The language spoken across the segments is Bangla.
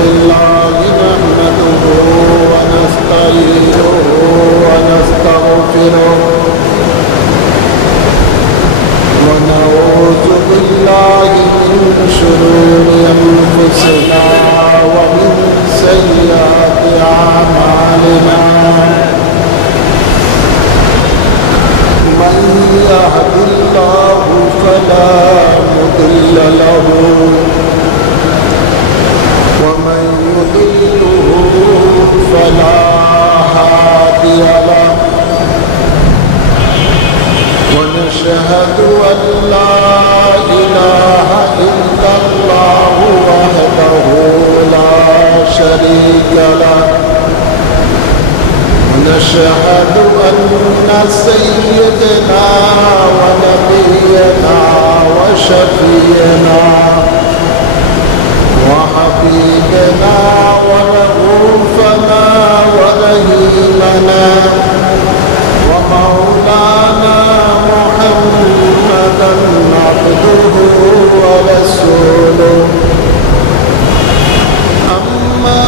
लिल्लाह नहमदुहु व नस्तईनुहु व नस्तगफिरुहु व नऊज़ु बिल्लाहि मिन शुरूरि अनफुसिना व मिन सय्यिआति अअमालिना मन यहदिल्लाहु फला मुदिल्ल लहु व मन युदिल्लहु फला हादिय लहु व नशहदु अन ला इलाहा इल्लल्लाहु वहदहु ला शरीक लहु नशहद अन्न सय्यदना व नबियना व शफीअना व हबीबना व रऊफ़ना व रहीमना व मौलाना मुहम्मदन अब्दुहु व रसूलुहु अम्मा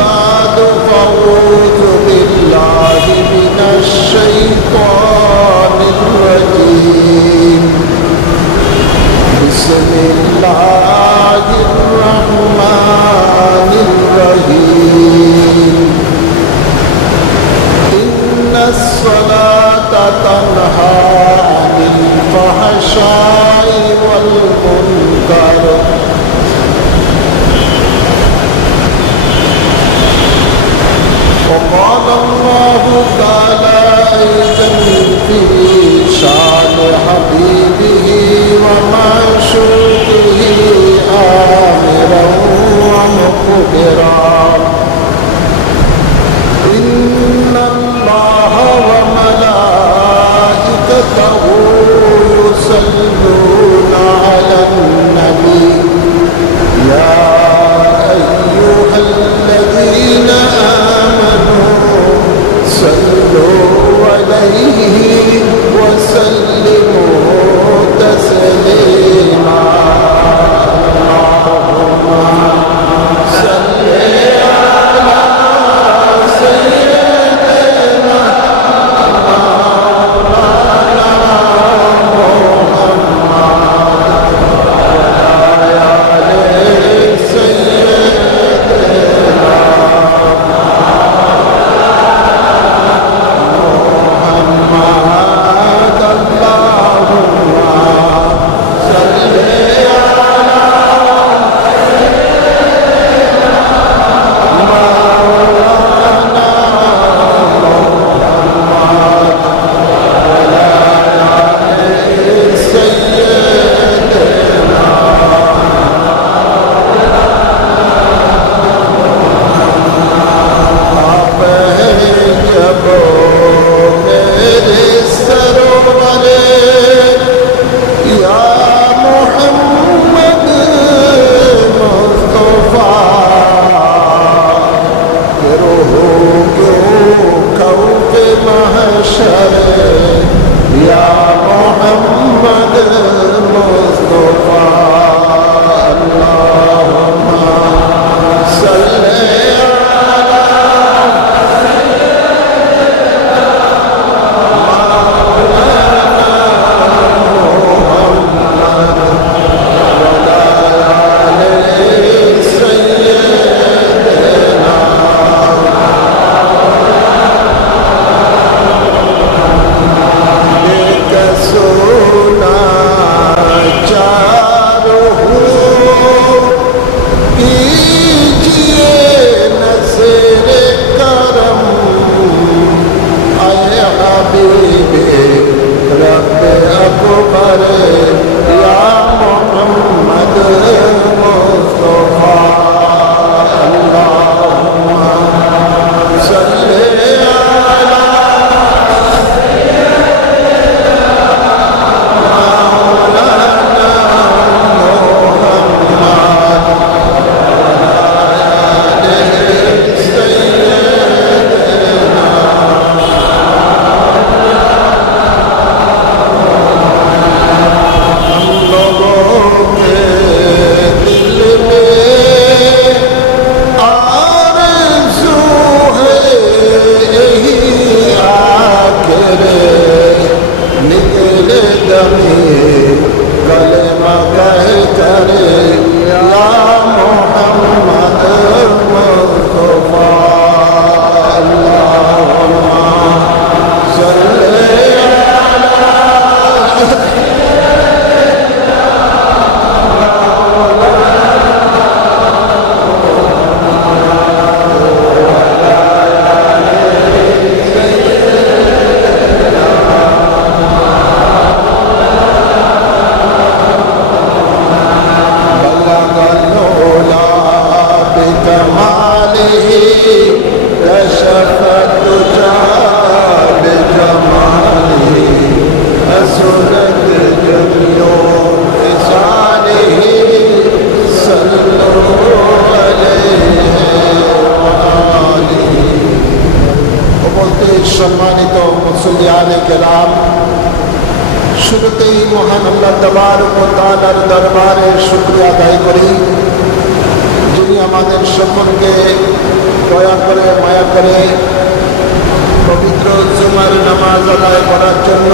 बादु फ़अऊज़ु बिल्लाहि मिनश शैतानिर रजीम बिस्मिल्लाहिर रहमानिर रहीम इन्नस सलाता तन्हा अनिल फ़हशाइ वल मुनकर وقال الله تعالى أيضا في شأن حبيبه ومعشوقه آمرا ومخبرا إن الله وملائكته يصلون على النبي يا أيها الذين صلوا عليه وسلموا تسليما اللهم صل على سيدنا مولانا محمد وعلى آل سيدنا चारों كشف الدجى بجماله حسنت جميع خصاله صلوا عليه وآله। উপস্থিত সম্মানিত মুসলিয়ানে কেরাম, শুরুতেই মহান আল্লাহ তাবারক ওয়া তাআলার দরবারে শুকরিয়া আদায় করি, যিনি আমাদের সকলকে দয়া করে মায়া করে পবিত্র জুমার নামাজ আদায় করার জন্য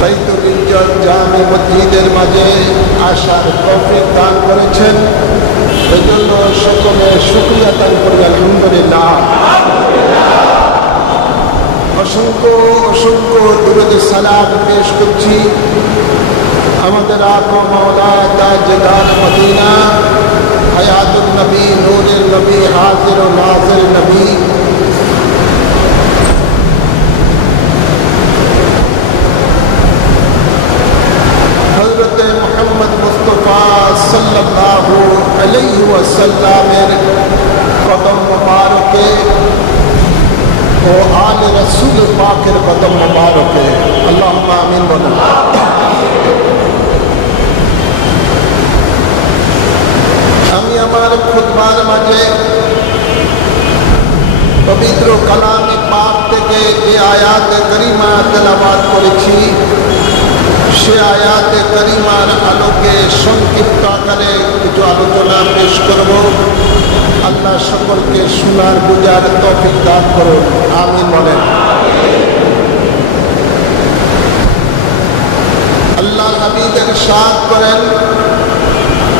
বাইতুল ইজ্জত জামে মসজিদের মাঝে আসার তৌফিক দান করেছেন। এজন্য সকলে শুকরিয়া দান করি আলহামদুলিল্লাহ। অসংখ্য অসংখ্য দুরূদ সালাম পেশ করছি আমাদের আকা মাওলা তাজদার মদিনা হায়াতুন নবী নূরের নবী হাজির ও নাজির নবী হযরত মুহাম্মদ মুস্তাফা সাল্লাল্লাহু আলাইহি ওয়াসাল্লামের কদম মুবারকে ও আলে রাসূল পাকের কদম মুবারকে আল্লাহুম্মা আমিন বলুন। আমি আমার খুতবার মাঝে পবিত্র কালামে পাক থেকে যে আয়াতে করিমা তেলাওয়াত করেছি, সে আয়াতে করিমার আলোকে সংক্ষিপ্ত আকারে কিছু আলোচনা পেশ করব। আল্লাহ সকলকে শোনার বুঝার তৌফিক দান করুন, আমিন বলেন। আল্লাহ হাবিব ইরশাদ করেন,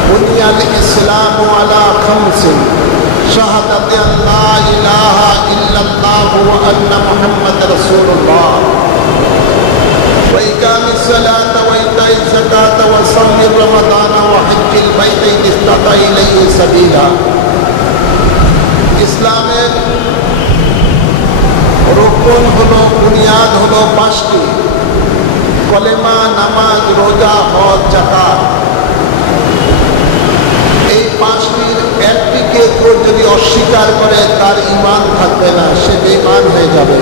বুনিয়াল ইসলামু আলা খামসিন শাহাদাতি আল্লা ইলাহা ইল্লাল্লাহু ওয়া আন্না মুহাম্মাদার রাসূলুল্লাহ ওয়া ইকামিস সালাতা ওয়া ইতাইজ যাকাতা ওয়া সাওমির রমাদানা ওয়া হজ্জিল বাইতি ইন ইসতাতা ইলাইহি সাবিলা। ইসলামের রুকন হলো, বুনিয়াদ হলো পাঁচটি: কলেমা, নামাজ, রোজা, হজ, যাকাত। এই পাঁচটির একটিকে কেউ যদি অস্বীকার করে তার ঈমান থাকবে না, সে বেঈমান হয়ে যাবে।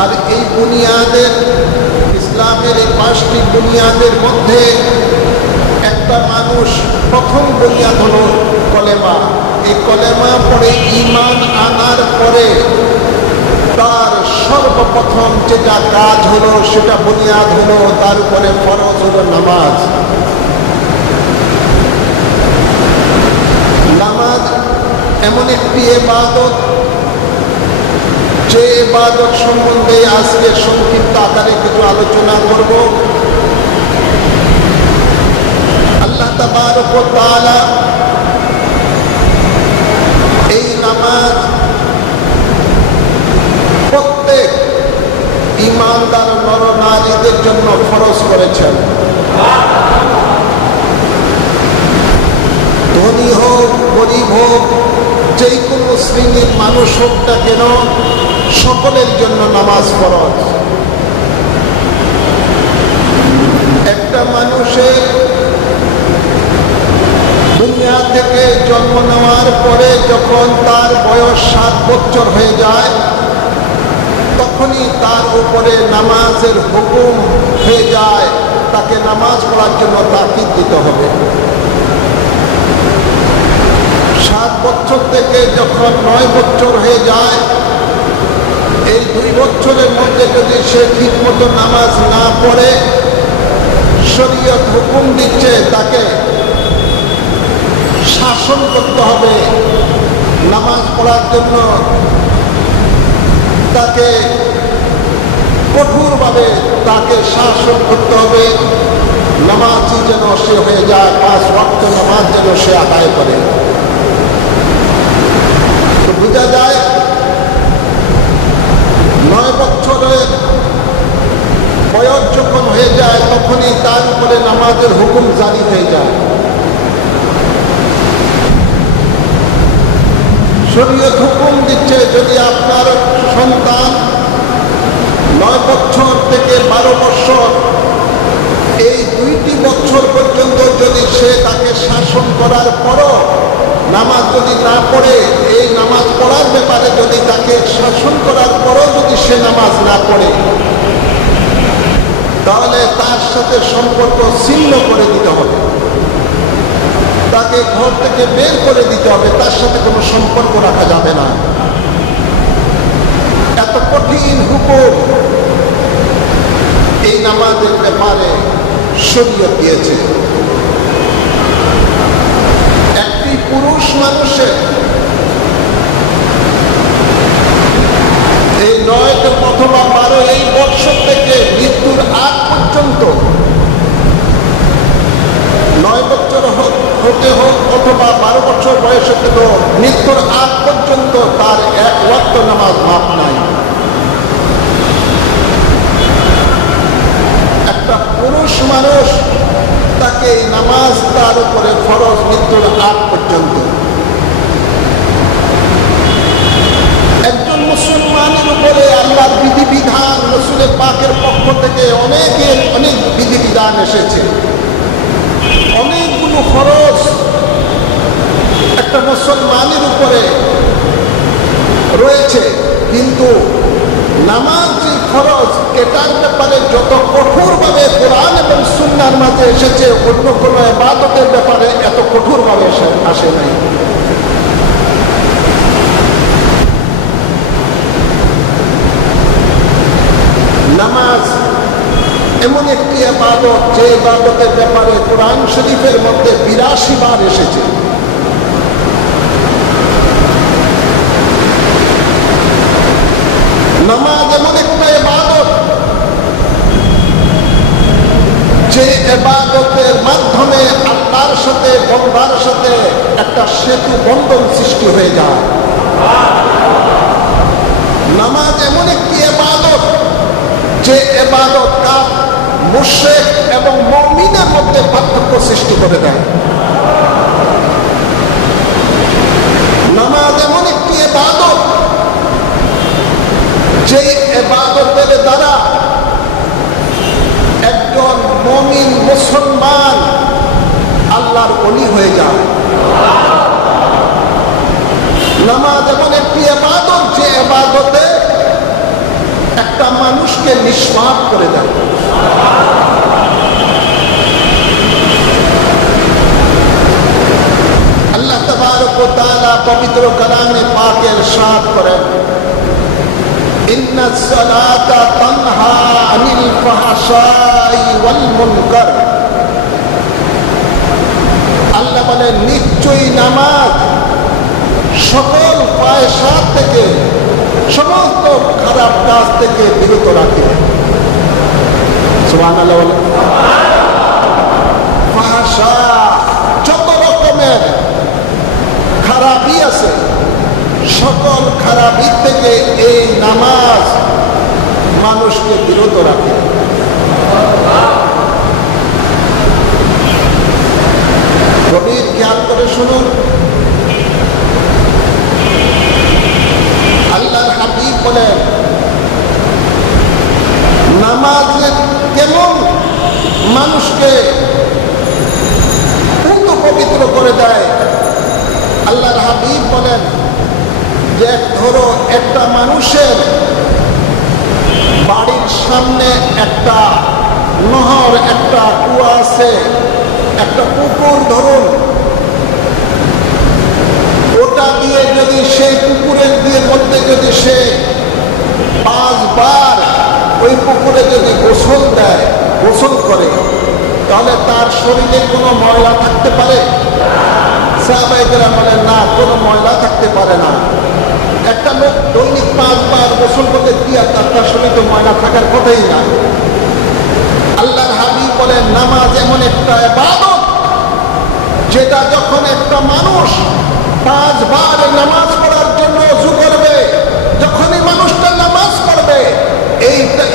আর এই বুনিয়াদের, ইসলামের এই পাঁচটি বুনিয়াদের মধ্যে একটা মানুষ প্রথম বুনিয়াদ হলো কলেমা। এই কলেমা পড়ে ঈমান আনার পরে তার সর্বপ্রথম যেটা কাজ হলো, সেটা বুনিয়াদ হলো, তার উপরে ফরজ হলো নামাজ। নামাজ এমন একটি ইবাদত, যে ইবাদত সম্বন্ধে আজকে সংক্ষিপ্ত আকারে কিছু আলোচনা করব। আল্লাহ তাবারক ওয়া তাআলা এই নামাজ প্রত্যেক ঈমানদার নর-নারীদের জন্য ফরজ করেছেন। ধনী হোক, গরিব হোক, যে কোনো শ্রেণীর মানুষ হোক না কেন, সকলের জন্য নামাজ ফরজ। একটা মানুষের দুনিয়া থেকে জন্ম নেওয়ার পরে যখন তার বয়স 7 বছর হয়ে যায়, তখনই তার উপরে নামাজের হুকুম হয়ে যায়, তাকে নামাজ পড়ার জন্য তাকিদ দিতে হবে। 7 বছর থেকে যখন 9 বছর হয়ে যায়, এই 2 বছরের মধ্যে যদি সে ঠিক মতো নামাজ না পড়ে, শরীয়ত হুকুম দিচ্ছে তাকে শাসন করতে হবে। নামাজ পড়ার জন্য তাকে কঠোরভাবে তাকে শাসন করতে হবে। নামাজই যেন সে হয়ে যায়, 5 ওয়াক্ত নামাজ যেন সে আদায় করে। তো বোঝা যায় 9 বছরের বয়স যখন হয়ে যায়, তখনই তার উপরে নামাজের হুকুম জারি হয়ে যায়। শরীয়ত হুকুম দিচ্ছে, যদি আপনার সন্তান 9 বছর থেকে 12 বছর, এই 2টি বছর পর্যন্ত যদি সে তাকে শাসন করার পরও নামাজ যদি না পড়ে, এই নামাজ পড়ার ব্যাপারে যদি তাকে শাসন করার পরও যদি সে নামাজ না পড়ে, তাহলে তার সাথে সম্পর্ক ছিন্ন করে দিতে হবে, তাকে ঘর থেকে বের করে দিতে হবে, তার সাথে কোনো সম্পর্ক রাখা যাবে না। এত কঠিন হুকুম এই নামাজের ব্যাপারে শরীয়ত দিয়েছে। একটি পুরুষ মানুষের এই 9 অথবা 12 এই বছর থেকে মৃত্যুর আগ পর্যন্ত, 9 বছর হতে হোক অথবা 12 বছর বয়সে থেকে মৃত্যুর আগ পর্যন্ত তার এক ওয়াক্ত নামাজ মাফ নাই। একটা পুরুষ মানুষ, তাকে এই নামাজ তার উপরে ফরজ মৃত্যুর আগ পর্যন্ত। একজন মুসলমানের উপরে আল্লাহর বিধিবিধান, রাসূলের পাকের পক্ষ থেকে অনেক বিধিবিধান এসেছে, অনেকগুলো ফরজ একটা মুসলমানের উপরে রয়েছে। কিন্তু নামাজ যে ফরজ, এটার ব্যাপারে যত কঠোরভাবে কোরআন এবং সুন্নাহর মাঝে এসেছে, অন্য কোনো ইবাদতের ব্যাপারে এত কঠোরভাবে আসে নাই। নামাজ এমন একটি ইবাদত, যে ইবাদতের ব্যাপারে কোরআন শরীফের মধ্যে 82 বার এসেছে। নামাজ এমন একটা ইবাদত, যে ইবাদতের মাধ্যমে আল্লাহর সাথে, বান্দার সাথে একটা সেতু বন্ধন সৃষ্টি হয়ে যায়। নামাজ এমন একটি ইবাদত, যে ইবাদত মুশরিক এবং মুমিনের মধ্যে পার্থক্য সৃষ্টি করে দেয়। নামাজ এমন একটি ইবাদত, যে ইবাদতের দ্বারা একজন মুমিন মুসলমান আল্লাহর ওলি হয়ে যায়। নামাজ এমন একটি ইবাদত, যে ইবাদতে একটা মানুষকে নিষ্পাপ করে দেয়। আল্লাহ তাবারক ওয়া তাআলা পবিত্র কালামে পাকে ইরশাদ করেন, ইন্নাস সালাতা তানহা আনিল ফাহশাই ওয়াল মুনকার। আল্লাহ বলেন, নিশ্চয়ই নামাজ সকল ফাহশা থেকে, সমস্ত খারাপ কাজ থেকে বিরত রাখে। সুবহানাল্লাহ। ফাহশা যত রকমের খারাপি আছে, সকল খারাপি থেকে এই নামাজ মানুষকে বিরত রাখে। গভীর খেয়াল করে শুনুন, আল্লাহর হাবিব বলেন, নামাজ কেমন মানুষকে পবিত্র করে দেয়। আল্লাহর হাবিব বলেন যে, ধরো একটা মানুষের বাড়ির সামনে একটা নহর, একটা কুয়া আছে, একটা পুকুর ধরুন, ওটা দিয়ে যদি সেই পুকুরের দিয়ে মধ্যে যদি সে 5 বার ওই পুকুরে যদি গোসল দেয়, গোসল করে, তাহলে তার শরীরে কোনো ময়লা থাকতে পারে? সাহাবায়ে বলেন, না, কোনো ময়লা থাকতে পারে না। একটা লোক দৈনিক 5 বার গোসল করতে দিয়ে তার শরীরে ময়লা থাকার কথাই না। আল্লাহর হাবিব বলেন, নামাজ এমন একটা ইবাদত, যেটা যখন একটা মানুষ 5 বার নামাজ পড়ার জন্য ওযু করবে, যখনই মানুষটা নামাজ পড়বে,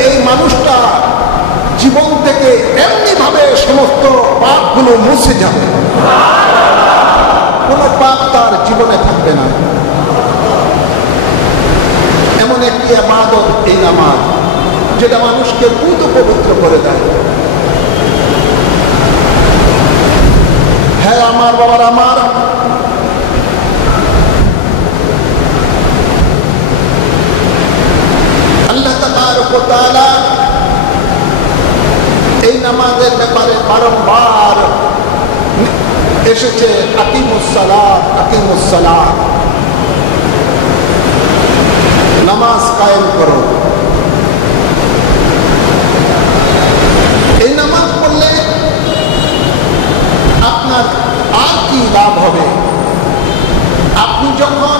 এই মানুষটা জীবন থেকে এমনি ভাবে সমস্ত পাপগুলো মুছে যাবে, কোনো পাপ তার জীবনে থাকবে না। এমন একটি ইবাদত এই নামাজ, যেটা মানুষকে পুত পবিত্র করে দেয়। হ্যাঁ আমার বাবার, আমার আকিমুস সালাত, নামাজ কায়েম করো। এই নামাজ পড়লে আপনার আর কি লাভ হবে? আপনি যখন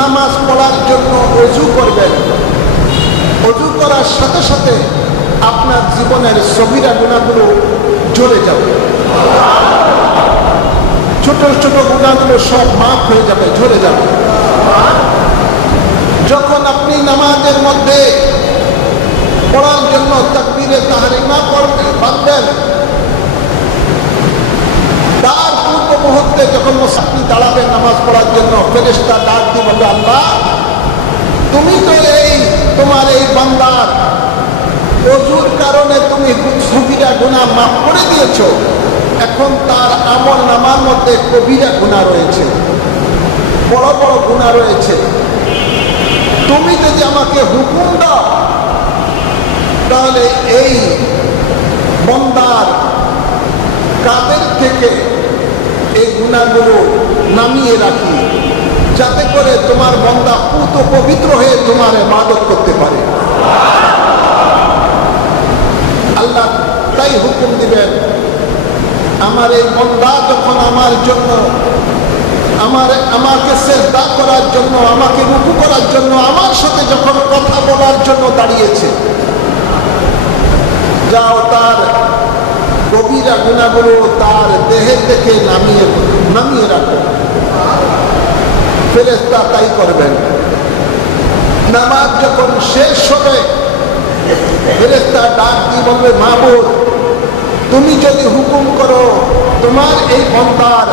নামাজ পড়ার জন্য ওযু করবেন, ওযু করার সাথে সাথে আপনার জীবনের সগীরা গুনাহগুলো ঝরে যাবে, ছোট ছোট গুনাহগুলো সব মাফ হয়ে যাবে, ঝরে যাবে। যখন আপনি নামাজের মধ্যে পড়ার জন্য তাকবীরে তাহরিমা বাঁধবেন, তার পূর্ব মুহূর্তে যখন আপনি দাঁড়াবেন নামাজ পড়ার জন্য, ফেরেশতা ডাক দিয়ে বলবে, আল্লাহ তুমি তো তোমার এই বান্দার ওযুর কারণে তুমি সগীরা গুনাহ মাফ করে দিয়েছো, এখন তার আমল নামার মধ্যে কবিরা গুনাহ রয়েছে, বড় বড় গুনাহ রয়েছে। তুমি যদি আমাকে হুকুম দাও তাহলে এই বান্দার কাঁধের থেকে এই গুনাহগুলো নামিয়ে রাখি, যাতে করে তোমার বান্দা পুত পবিত্র হয়ে তোমার ইবাদত করতে পারে। আল্লাহ তাই হুকুম দিবেন, আমার এই বান্দা যখন আমার জন্য আমাকে সিজদা করার জন্য, আমাকে রুকু করার জন্য, আমার সাথে যখন কথা বলার জন্য দাঁড়িয়েছে, যাও তার কবিরা গুনাহগুলো তার দেহের থেকে নামিয়ে রাখো। ফেরেশতা তাই করবেন। নামাজ যখন শেষ হবে, ফেরেশতা ডাক দিয়ে বলবে, মাবুদ তুমি যদি হুকুম করো তোমার এই বান্দার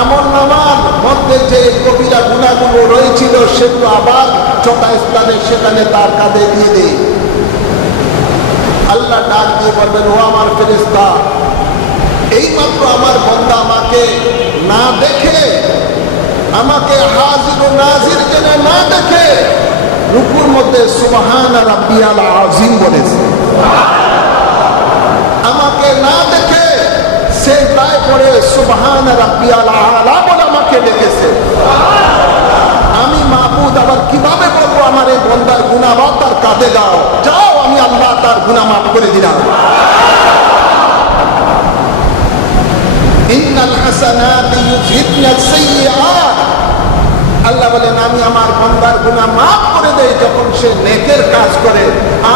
আমল নামার মধ্যে যে কবিরা গুনাহগুলো রয়েছিল সেগুলো আবার যথাস্থানে সেখানে তার কাঁধে দিয়ে দেই। আল্লাহ ডাক দিয়ে বলবেন, ও আমার ফেরেশতা, এইমাত্র আমার বান্দা আমাকে না দেখে, আমাকে হাজির ও নাজির জেনে না দেখে রুকুর মধ্যে সুবহান রাব্বিয়াল আযীম বলেছে, আমাকে না দেখে সিজদায় পড়ে সুবহান রাব্বিয়াল আলা বলে আমাকে ডেকেছে। আমি মাবুদ আবার কিভাবে বলবো আমার এই বান্দার গুনাহ মাফ, তার কাঁধে দাও, যাও আমি আল্লাহ তার গুনাহ মাফ করে দিলাম। ইন্নাল হাসানাতি ইউযহিবনাস সাইয়্যাত, আল্লাহ বলেন আমি আমার বান্দার গুনাহ মাফ করে দেই যখন সে নেকের কাজ করে,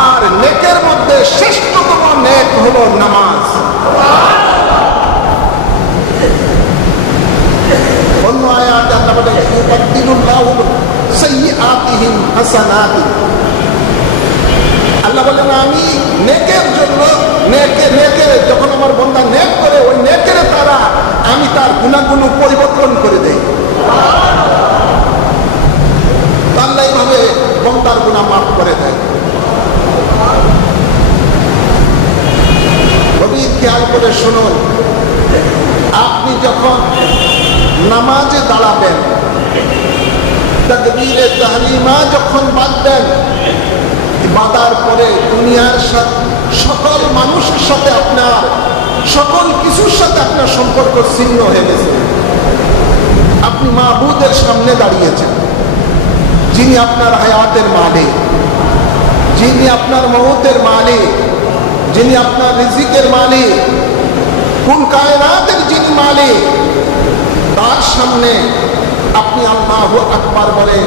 আর নেকের মধ্যে শ্রেষ্ঠতম নেক হলো নামাজ। অন্য আয়াতে আল্লাহ বলেন, ইউবাদদিলুল্লাহু সাইয়্যাতিহিম হাসানাত, আল্লাহ বলেন আমি নেকের জন্য নেকের যখন আমার বান্দা নেক করে, ওই নেকের দ্বারা আমি তার গুনাহগুলো পরিবর্তন করে দেই। আল্লাহ এইভাবে বান্দার গুনাহ মাফ করে দেয়। গভীর খেয়াল করে শুনুন, আপনি যখন নামাজে দাঁড়াবেন, তাকবীরে তাহরিমা যখন বাঁধবেন, বাঁধার পরে দুনিয়ার সকল মানুষের সাথে আপনার সকল কিছুর সাথে আপনার সম্পর্ক ছিন্ন হয়ে গেছে। আপনি মাবুদের সামনে দাঁড়িয়েছেন, যিনি আপনার হায়াতের মালিক, যিনি আপনার মওতের মালিক, যিনি আপনার রিজিকের মালিক, কুল কায়নাতের যিনি মালিক, তার সামনে আপনি আল্লাহু আকবার বলে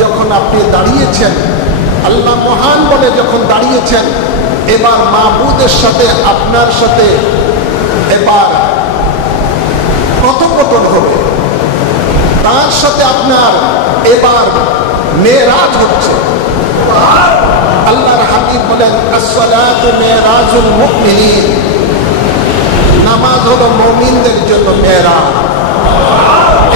যখন আপনি দাঁড়িয়েছেন, আল্লাহ মহান বলে যখন দাঁড়িয়েছেন, এবার মাবুদের সাথে আপনার সাথে এবার কথোপকথন হবে, তার সাথে আপনার এবার মেরাজ হচ্ছে। আল্লাহর হাবিব বলেন, আসসালাতু মেরাজুল মুমিনিন, নামাজ হলো মুমিনদের জন্য মেরাজ।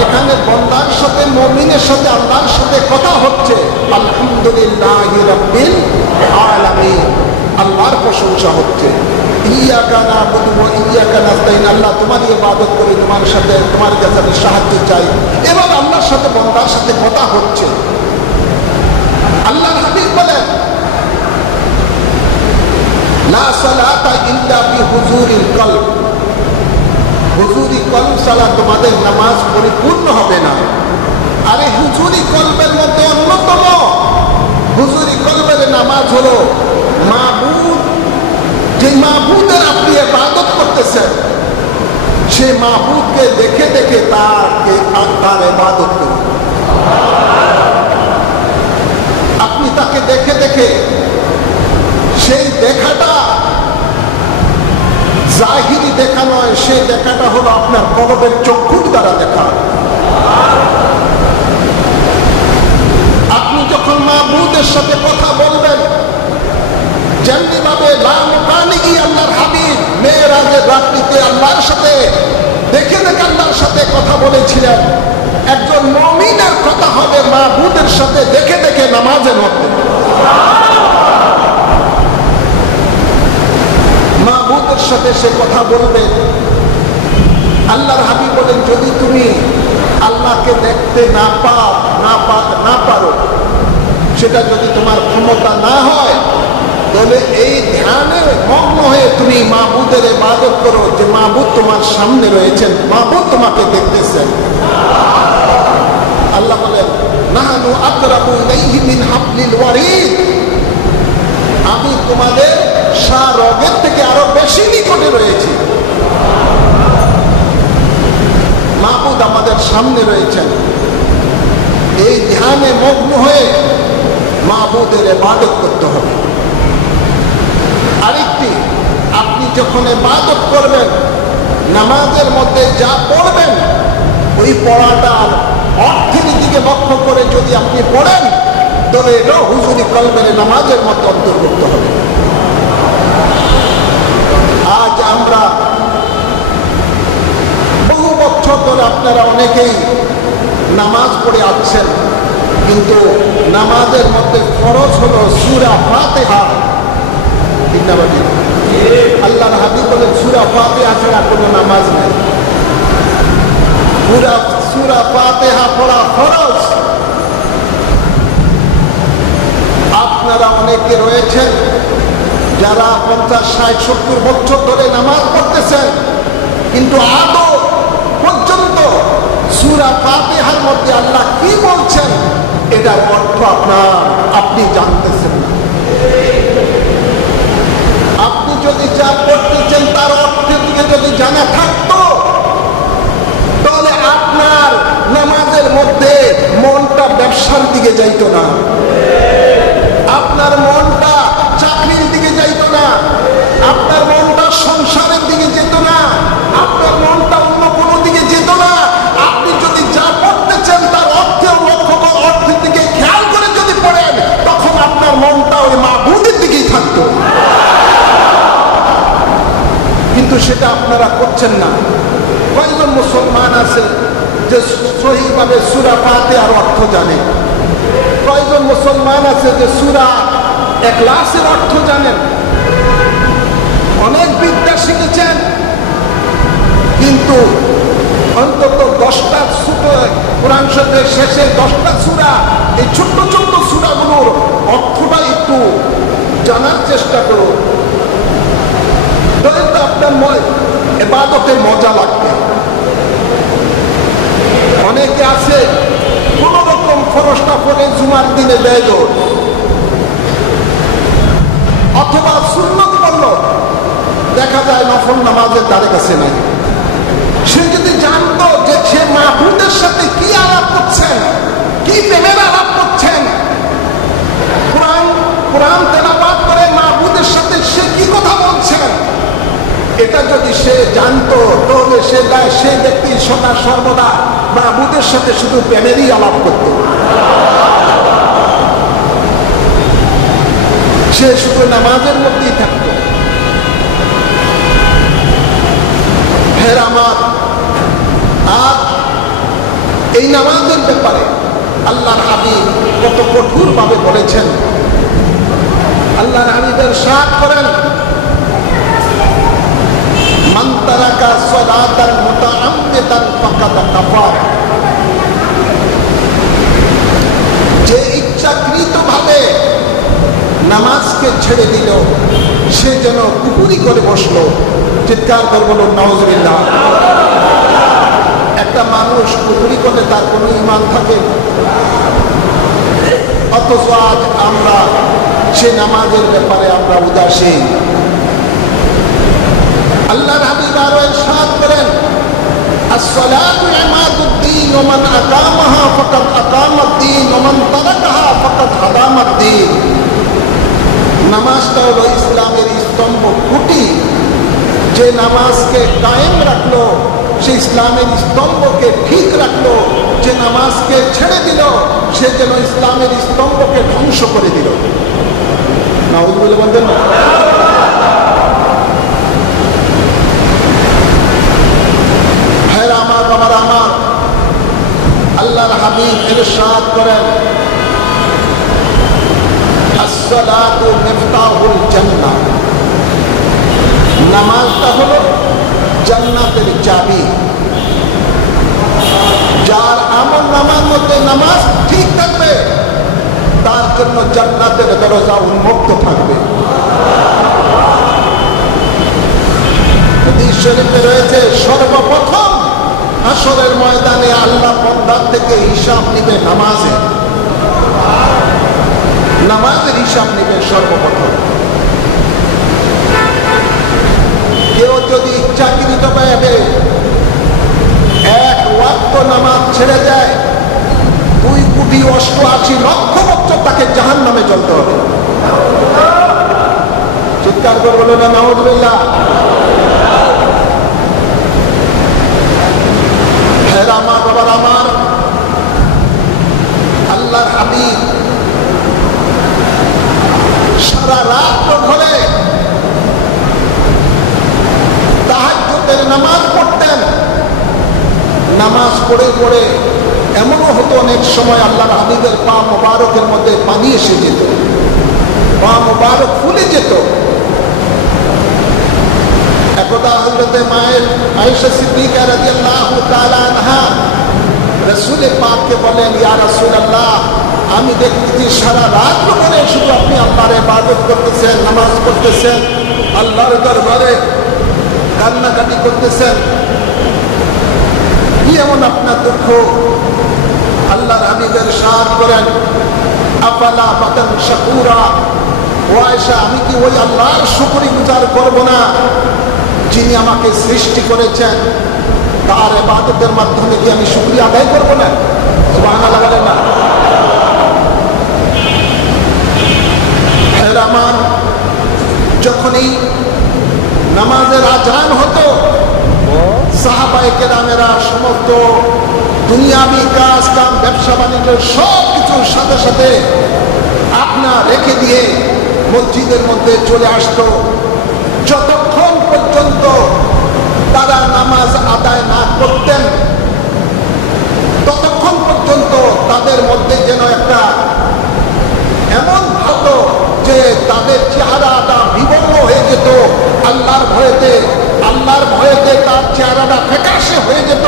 এখানে বান্দার সাথে মুমিনের সাথে আল্লাহর সাথে কথা হচ্ছে। আলহামদুলিল্লাহি রাব্বিল আলামিন, আল্লাহর প্রশংসা হচ্ছে। ইয়াকা নাবুদু ওয়া ইয়াকা নাস্তাইন, আল্লাহ তোমারই ইবাদত করি, তোমার সাথে তোমার কাছে আমি সাহায্য চাই। এবার আল্লাহর সাথে বান্দার সাথে কথা হচ্ছে। আল্লাহর হাবিব বলেন, লা সালাতা ইল্লা বিহুজুরিল কলব, হুজুরি কলব ছাড়া তোমাদের নামাজ পরিপূর্ণ হবে না। আরে হুজুরি কলবের মধ্যে অন্যতম হুজুরি কলবের নামাজ হলো মাবুদ, যে মাবুদের আপনি ইবাদত করতেছেন সেই মাবুদকে দেখে দেখে তার ইবাদত করুন। আপনি তাকে দেখে দেখে, সেই দেখাটা জাহিরি দেখা নয়, সেই দেখাটা হলো আপনার কলবের চক্ষুর দ্বারা দেখা। আপনি যখন মাবুদের সাথে কথা বলবেন, যেমনি ভাবে আল্লাহর হাবিব মেরাজের রাত্রিতে আল্লাহর সাথে দেখে দেখে আল্লাহর সাথে কথা বলেছিলেন, একজন মুমিনের কথা হবে মাবুদের সাথে দেখে দেখে নামাজের মধ্যে। মাবুদের সাথে সে কথা বলবে। আল্লাহর হাবিব বলেন, যদি তুমি আল্লাহকে দেখতে না পারো, সেটা যদি তোমার ক্ষমতা না হয়, তাহলে এই ধ্যানে মগ্ন হয়ে তুমি মাবুদের ইবাদত করো, যে মাবুদ তোমার সামনে রয়েছেন, মাবুদ তোমাকে দেখতেছেন। আল্লাহ বলেন, নাহনু আকরাবু ইলাইহি মিন হাবলিল ওয়ারিদ, আমি তোমাদের শারগের থেকে আরো বেশি নিকটে রয়েছি। মাবুদ আমাদের সামনে রয়েছেন। এই ধ্যানে মগ্ন হয়ে মাবুদের ইবাদত করতে হবে। আরেকটি, আপনি যখন ইবাদত করবেন, নামাজের মধ্যে যা পড়বেন, ওই পড়াটার অর্থের দিকে লক্ষ্য করে যদি আপনি পড়েন, তবে এটাও হুজুরি কলবের নামাজের মধ্যে অন্তর্ভুক্ত হবে। আজ আমরা বহু বছর ধরে আপনারা অনেকেই নামাজ পড়ে আসছেন, কিন্তু নামাজের মধ্যে ফরজ হলো সূরা ফাতিহা। আল্লাহর হাবিব বলেন, সূরা ফাতিহা ছাড়া কোনো নামাজ নেই। পুরা সূরা ফাতিহা পড়া ফরজ। আপনারা অনেকে রয়েছেন যারা 50, 60, 70 বছর ধরে নামাজ পড়তেছেন, কিন্তু আদৌ পর্যন্ত সূরা ফাতিহার মধ্যে আল্লাহ কি বলছেন এটার অর্থ আপনি জানতেছেন না। আপনি যদি যা পড়তেছেন তার অর্থের দিকে যদি জানা থাকতো, তাহলে আপনার নামাজের মধ্যে মনটা ব্যবসার দিকে যাইতো না, আপনার মনটা চাকরির দিকে যাইতো না, আপনার মনটা সংসারের দিকে যেত না, আপনার মনটা অন্য কোনো দিকে যেত না। আপনি যদি যা পড়তেছেন তার অর্থের দিকে খেয়াল করে যদি পড়েন, তখন আপনার মনটা ওই মাবুদের দিকেই থাকতো। কিন্তু সেটা আপনারা করছেন না। কয়জন মুসলমান আছে যে সহিভাবে সূরা ফাতিহার অর্থ জানে? কয়জন মুসলমান আছে যে সূরা ইখলাসের অর্থ জানেন? অনেক বিদ্যা শিখেছেন, কিন্তু অন্তত 10টা সূরা, কোরআন শরীফের শেষে 10টা সূরা, এই ছোট্ট ছোট্ট সূরাগুলোর অর্থটা একটু জানার চেষ্টা করুন। তাহলে তো আপনার ইবাদতে মজা লাগবে। অনেকে আছে কোন রকম ফরজটা পড়ে জুমার দিনে দেয় দৌড়, অথবা সুন্নত পড়ল, দেখা যায় নফল নামাজের দ্বারে কাছে নাই। সে যদি জানতো যে সে মাহবুদের সাথে কি আলাপ করছেন, কি প্রেমের আলাপ করছেন, কোরআন তেলাওয়াত করে মাহবুদের সাথে সে কি কথা বলছেন, এটা যদি সে জানতো, তাহলে সে ব্যক্তি সদা সর্বদা মাহবুদের সাথে শুধু প্রেমেরই আলাপ করত। সে শুধু নামাজের মধ্যেই থাকত। ফের আমার আর এই নামাজের ব্যাপারে আল্লাহর হাবিব কত কঠোর ভাবে বলেছেন। আল্লাহর হাবিবের ইরশাদ করেন, মান তারাকা সালাতান মুতাআম্মিদান ফাকাদ কাফার, যে ইচ্ছাকৃতভাবে নামাজকে ছেড়ে দিল সে যেন কুফরি করে বসলো। চিৎকার করে বলুন নাউজুবিল্লাহ। একটা মানুষ কুফরি করলে তার কোনো ঈমান থাকে? অথচ আজ আমরা সে নামাজের ব্যাপারে আমরা উদাসীন। আল্লাহর হাবিব আরো ইরশাদ করেন, আসসালাতু ইমাদুদ্দিন ওয়া মান আকামাহা ফাকাদ আকামাদ্দিন ওয়া মান তারাকাহা ফাকাদ হাদামাদ্দিন। নামাজটা হলো ইসলামের স্তম্ভ খুঁটি। যে নামাজকে কায়েম রাখলো সে ইসলামের স্তম্ভকে ঠিক রাখলো, যে নামাজকে ছেড়ে দিল সে যেন ইসলামের স্তম্ভকে ধ্বংস করে দিল। নাউযুবিল্লাহ বলতেন না? ভাইরা আমার, বাবার আমার, আল্লাহর হাবিব ইরশাদ করেন, আসসালাতু মিফতাহুল জান্নাহ। নামাজটা হলো জান্নাতের চাবি। যার আমল নামার মধ্যে নামাজ ঠিক থাকবে তার জন্য জান্নাতের দরজা উন্মুক্ত থাকবে। হাদিস শরীফে রয়েছে, সর্বপ্রথম হাসরের ময়দানে আল্লাহ বান্দার থেকে হিসাব নিবে নামাজে। নামাজের হিসাব নিবে সর্বপ্রথম। কেউ যদি ইচ্ছাকৃত ভাবে এক ওয়াক্ত নামাজ ছেড়ে যায়, 2,88,00,000 বছর তাকে জাহান্নামে জ্বলতে হবে। চিৎকার করে বলো না নাউযুবিল্লাহ। ভাইরা আমার, বাবার আমার, আল্লাহর হাবিব সারা রাত ধরে তাহাজ্জুদের নামাজ পড়তেন। নামাজ পড়ে পড়ে এমনও হতো অনেক সময় আল্লাহর হাবিবের পা মোবারকের মধ্যে পানি এসে যেত, পা মোবারক ফুলে যেত। একদা হযরতে মায়ের আয়েশা সিদ্দিকা রাদিয়াল্লাহু তাআলা আনহা রাসূল পাককে বলেন, ইয়া রাসূলুল্লাহ, আমি দেখতেছি সারা রাত ধরে শুধু আপনি আল্লাহর ইবাদত করতেছেন, নামাজ পড়তেছেন, আল্লাহর দরবারে কান্নাকাটি করতেছেন, কি এমন আপনার দুঃখ? আল্লাহর হাবিব ইরশাদ করেন, আফালা বাতান শাকুরা। ও আয়েশা, আমি কি ওই আল্লাহর শুকরিগুজার করব না যিনি আমাকে সৃষ্টি করেছেন? তার ইবাদতের মাধ্যমে কি আমি শুকরিয়া আদায় করব না? সুবহানাল্লাহ বলেন না? ভাইরা আমার, যখনই নামাজের আজান হতো, সাহাবায়ে কেরামেরা সমস্ত দুনিয়াবি কাজ কাম, ব্যবসা বাণিজ্য সব কিছুর সাথে সাথে আপনা রেখে দিয়ে মসজিদের মধ্যে চলে আসতো। যতক্ষণ পর্যন্ত তারা নামাজ আদায় না করতেন ততক্ষণ পর্যন্ত তাদের মধ্যে যেন একটা এমন হতো যে তাদের চেহারাটা বিবর্ণ হয়ে যেত। আল্লাহর ভয়েতে তার চেহারাটা ফ্যাকাশে হয়ে যেত।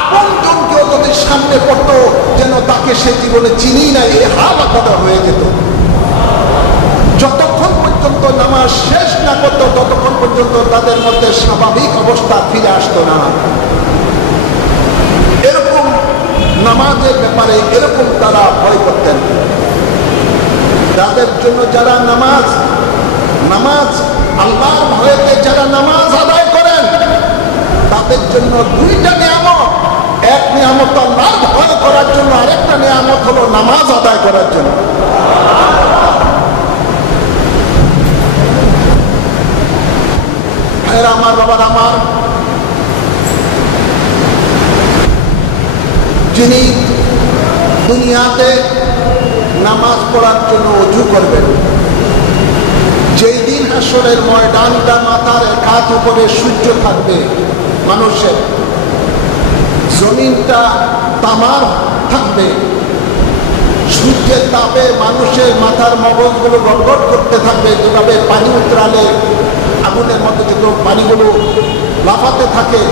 আপন জনকেও যদি সামনে পড়তো যেন তাকে সে জীবনে চিনি না, এই হালতটা হয়ে যেত। যতক্ষণ পর্যন্ত নামাজ শেষ না করতো ততক্ষণ পর্যন্ত তাদের মধ্যে স্বাভাবিক অবস্থা ফিরে আসতো না। এরকম নামাজের ব্যাপারে এরকম তারা ভয় করতেন। তাদের জন্য যারা নামাজ আল্লাহর ভয়েতে যারা নামাজ আদায় করেন তাদের জন্য দুইটা নিয়ামত। এক নিয়ামত আল্লাহর ভয় করার জন্য, আরেকটা নিয়ামত হলো নামাজ আদায় করার জন্য। ভাইরা আমার, বাবার আমার, যিনি দুনিয়াতে নামাজ পড়ার জন্য ওযু করবেন, যেই দিন হাসরের ময়দানটা মাথার কাঁধ উপরে সূর্য থাকবে, মানুষের জমিনটা তামার থাকবে, সূর্যের তাপে মানুষের মাথার মগজগুলো গড়গড় করতে থাকবে। যেভাবে পানি উতরালে আগুনের মধ্যে যে পানিগুলো লাফাতে থাকে,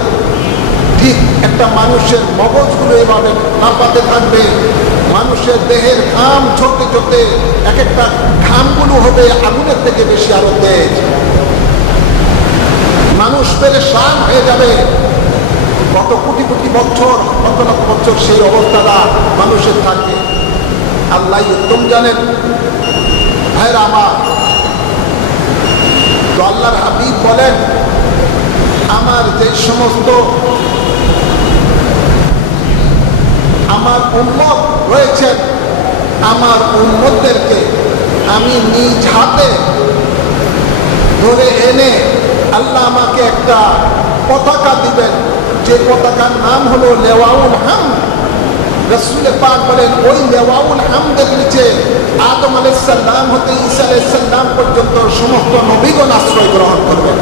ঠিক একটা মানুষের মগজগুলো এভাবে লাফাতে থাকবে। মানুষের দেহের ঘাম ঝরতে ঝরতে এক একটা ঘামগুলো হবে আগুনের থেকে বেশি আরো তেজ। মানুষ পেরেশান হয়ে যাবে। কত কোটি কোটি বছর, কত লক্ষ বছর সেই অবস্থাটা মানুষের থাকে আল্লাহ উত্তম জানেন। ভাইরা আমার, তো আল্লাহর হাবিব বলেন, আমার যে সমস্ত আমার উম্মত রয়েছেন, আমার উম্মতদেরকে আমি নিজ হাতে ধরে এনে আল্লাহ আমাকে একটা পতাকা দিবেন, যে পতাকার নাম হলো লেওয়াউল হামদ। রাসূল পাক বলেন, ওই লেওয়াউল হামদের নিচে আদম আলাইহিস সালাম হতে ঈসা আলাইহিস সালাম পর্যন্ত সমস্ত নবীগণ আশ্রয় গ্রহণ করবেন।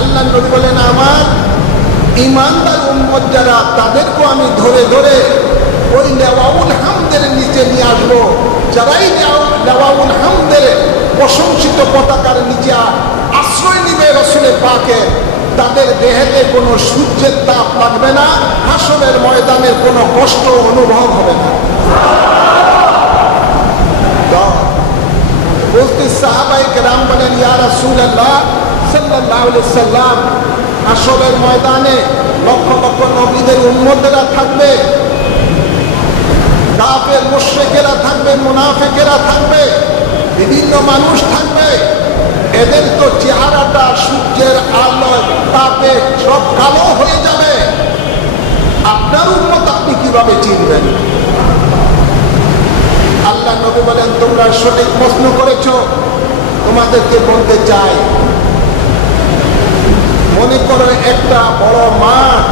আল্লাহ নবী বলেন, আমার ঈমানদার উম্মত যারা, তাদেরকেও আমি ধরে ধরে ওই লেওয়াউল হামদের নিচে নিয়ে আসবো। যারাই লেওয়াউল হামদের প্রশংসিত পতাকার নিচে আশ্রয় নিবে রাসূল পাকের, তাদের দেহেতে কোনো সূর্যের তাপ লাগবে না, হাসরের ময়দানে কোনো কষ্ট অনুভব হবে না। বলতে সাহাবায়ে কেরাম বলেন, ইয়া রাসূলুল্লাহ সাল্লাল্লাহু আলাইহি সাল্লাম, হাসরের ময়দানে লক্ষ লক্ষ নবীদের উম্মতেরা থাকবে, কাফের মুশরিকেরা থাকবে, মুনাফিকেরা থাকবে, বিভিন্ন মানুষ থাকবে। এদের তো চেহারাটা সূর্যের আলোয় তাপে সব কালো হয়ে যাবে। আপনার উম্মত আপনি কিভাবে চিনবেন? আল্লাহ নবী বলেন, তোমরা সঠিক প্রশ্ন করেছ। তোমাদেরকে বলতে চাই, মনে করো একটা বড় মাঠ,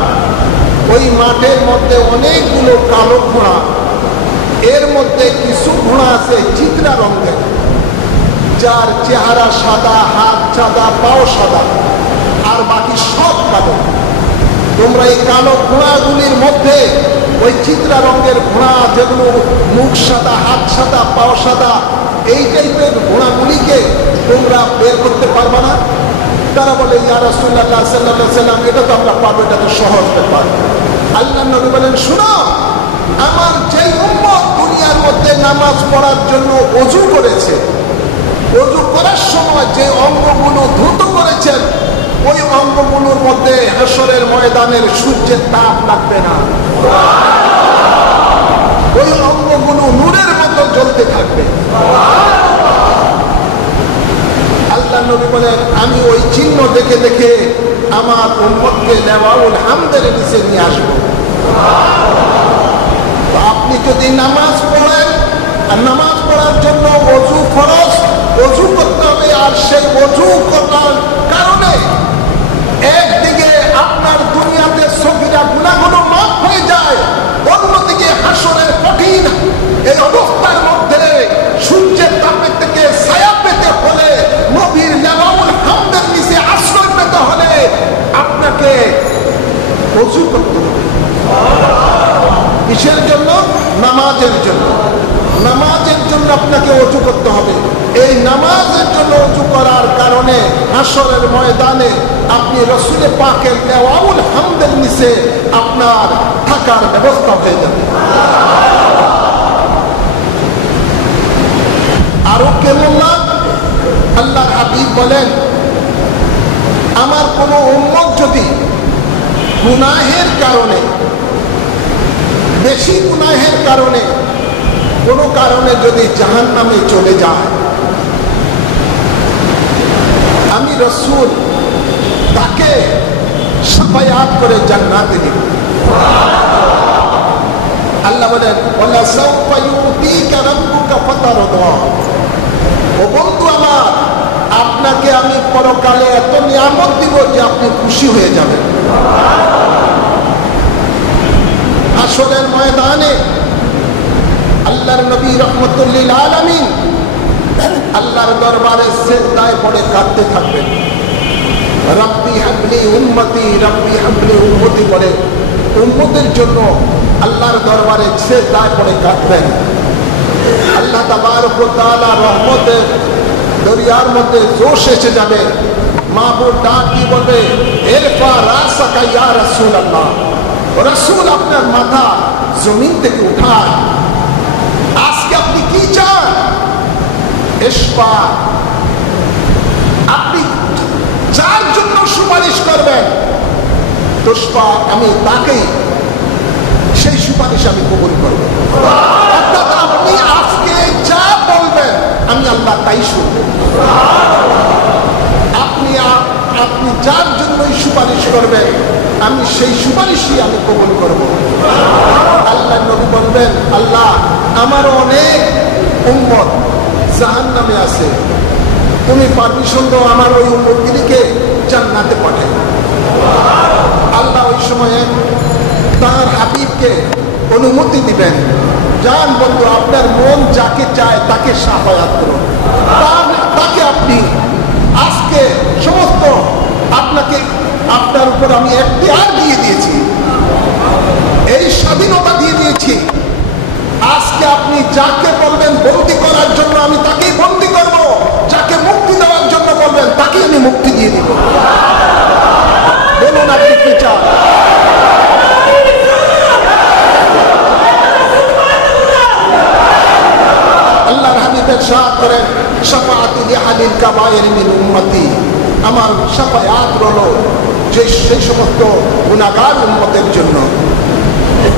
ওই মাঠের মধ্যে অনেকগুলো কালো ঘোড়া, এর মধ্যে কিছু ঘোড়া আছে চিত্রা রঙের, যার চেহারা সাদা, হাত সাদা, পাও সাদা, আর বাকি সব কালো। তোমরা এই কালো ঘোড়াগুলির মধ্যে ওই চিত্রা রঙের ঘোড়া, যেগুলো মুখ সাদা, হাত সাদা, পাও সাদা, এই টাইপের ঘোড়াগুলিকে তোমরা বের করতে পারবে না? তারা বলে, ইয়া রাসূলুল্লাহ সাল্লাল্লাহু আলাইহি ওয়াসাল্লাম, এটা তো আমরা পাবো, এটা তো সহজ ব্যাপার। আল্লাহ নবী বলেন, শুনো, আমার যেই উম্মত দুনিয়ার মধ্যে নামাজ পড়ার জন্য ওযু করেছে, ওযু করার সময় যে অঙ্গগুলো ধৌত করেছেন, ওই অঙ্গগুলোর মধ্যে হাসরের ময়দানের সূর্যের তাপ লাগবে না। ওই অঙ্গগুলো নূরের মতো জ্বলতে থাকবে। আল্লাহ নবী বলেন, আমি ওই চিহ্ন দেখে দেখে আমার উম্মতকে লেওয়াউল হামদের নিচে নিয়ে আসবো। আপনি যদি নামাজ পড়েন, আর নামাজ পড়ার জন্য ওযু ফরজ, ওযু করতে হবে, আর সেই ওযু করার কারণে একদিকে আপনার দুনিয়াতে সগীরা গুনাহগুলো মাফ হয়ে যায়, অন্যদিকে হাসরের কঠিন এই অবস্থার মধ্যে সূর্যের তাপের থেকে ছায়া পেতে হলে, নবীর লেওয়াউল হামদের নিচে আশ্রয় পেতে হলে আপনাকে ওযু করতে হবে। কিসের জন্য? নামাজের জন্য। নামাজের জন্য আপনাকে ওযু করতে হবে। এই নামাজের জন্য ওযু করার কারণে হাসরের ময়দানে আপনি রাসূল পাকের লেওয়াউল হামদের নিচে আপনার থাকার ব্যবস্থা হয়ে যাবে। আরো কেমন লাভ? আল্লাহর হাবিব বলেন, আমার কোন উম্মত যদি গুনাহের কারণে, বেশি গুনাহের কারণে, কোনো কারণে যদি জাহান্নামে চলে যায়, আমি রাসূল তাকে শাফায়াত করে জান্নাতে দিব। আল্লাহ বলেন, ওয়ালা সাওফা ইউতিকা রাব্বুকা ফাতারদা। ও বন্ধু আমার, আপনাকে আমি পরকালে এত নিয়ামত দিব যে আপনি খুশি হয়ে যাবেন। হাসরের ময়দানে আল্লাহর নবী রাহমাতুল লিল আলামিন আল্লাহর দরবারে সিজদায় পড়ে কাঁদতে থাকবেন। রব্বি হাবলি উম্মতি, রব্বি হাবলি উম্মতি বলে উম্মতের জন্য আল্লাহর দরবারে সিজদায় পড়ে কাঁদবেন। আল্লাহ তাবারক ওয়া তাআলা রহমতের দরিয়ার মধ্যে জোশ এসে যাবে। মাহবুব ডাক দিয়ে বলবে, ইরফা রাসাকা ইয়া রাসূলুল্লাহ, রাসূল আপনার মাথা জমিন থেকে উঠান, আজকে আপনি কি চান? ইশফা, আপনি যার জন্য সুপারিশ করবেন তুষ্পা আমি তাকেই সেই সুপারিশ আমি কবুল করব। অর্থাৎ আপনি আজকে যা বলবেন আমি আল্লাহ তাই শুনব। আপনি যার জন্যই সুপারিশ করবেন আমি সেই সুপারিশই আমি কবুল করব। আল্লাহ নবী বলবেন আল্লাহ আমারও অনেক উম্মত জাহান্নামে আছে, তুমি পারমিশন দাও আমার ওই উম্মতগুলিকে জান্নাতে পাঠাও। আল্লাহ ওই সময়ে তার হাবিবকে অনুমতি দিবেন, যান বন্ধু আপনার মন যাকে চায় তাকে সাফায়াত করুন, তাকে আপনি আজকে সমস্ত আপনাকে আপনার উপর আমি এখতিয়ার দিয়ে দিয়েছি, এই স্বাধীনতা দিয়ে দিয়েছি। আজকে আপনি যাকে বলবেন বন্দী করার জন্য আমি তাকেই বন্দী করব, যাকে মুক্তি দেওয়ার জন্য বলবেন তাকে আমি মুক্তি দিয়ে দিব। বলুন আপনি কি চান? আল্লাহর হাবিব ইরশাদ করেন শাফাআতু লিআহলিল কাবায়ের মিন উম্মতি, আমার শাফায়াত হলো যে সেই সমস্ত গুনাহগার উম্মতের জন্য,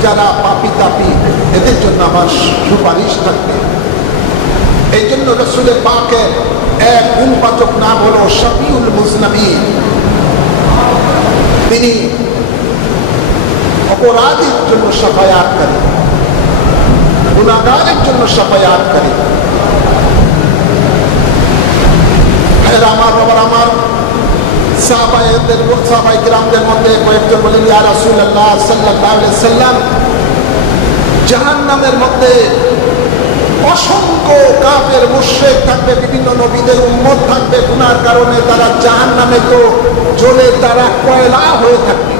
যারা পাপী তাপী এদের জন্য আমার সুপারিশ থাকবে। এই জন্য রাসূলের পাকের এক গুণবাচক নাম হলো শাফিউল মুজনাবিন। তিনি অপরাধীর জন্য শাফায়াত করেন, গুনাহগারের জন্য শাফায়াত করেন। আমার বাবার আমার সাহাবায়ে কিরামদের মধ্যে কয়েকজন বলেন ইয়া রাসূলুল্লাহ সাল্লাল্লাহু আলাইহি সাল্লাম, জাহান্নামের মধ্যে অসংখ্য কাফের মুশরিক থাকবে, বিভিন্ন নবীদের উম্মত থাকবে, গুনার কারণে তারা জাহান্নামে তো জ্বলে তারা কয়লা হয়ে থাকবে,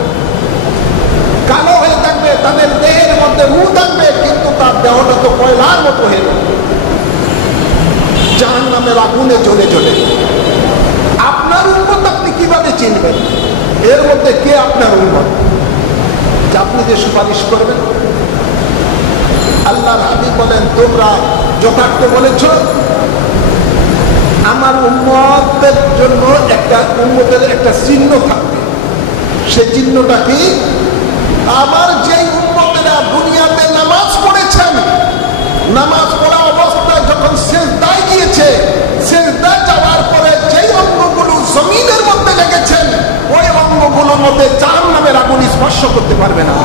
কালো হয়ে থাকবে, তাদের দেহের মধ্যে রূহ থাকবে কিন্তু তার দেহটা তো কয়লার মতো হয়ে যাবে, জাহান্নামের আগুনে জ্বলে জ্বলে। আপনার উম্মত আপনি কিভাবে চিনবেন? এর মধ্যে কে আপনার উম্মত যে আপনি যে সুপারিশ করবেন? আল্লাহর হাবিব বলেন তোমরা যথার্থ বলেছ, আমার উম্মতের জন্য উম্মতের একটা চিহ্ন থাকবে। সেই চিহ্নটা কি? আমার যেই উম্মতেরা দুনিয়াতে নামাজ পড়েছেন, নামাজ পড়া অবস্থায় যখন সিজদায় গিয়েছে, সিজদায় যাওয়ার পরে যেই অঙ্গগুলো জমিনের মধ্যে লেগেছেন ওই অঙ্গগুলোর মধ্যে জাহান্নামের আগুন স্পর্শ করতে পারবে না।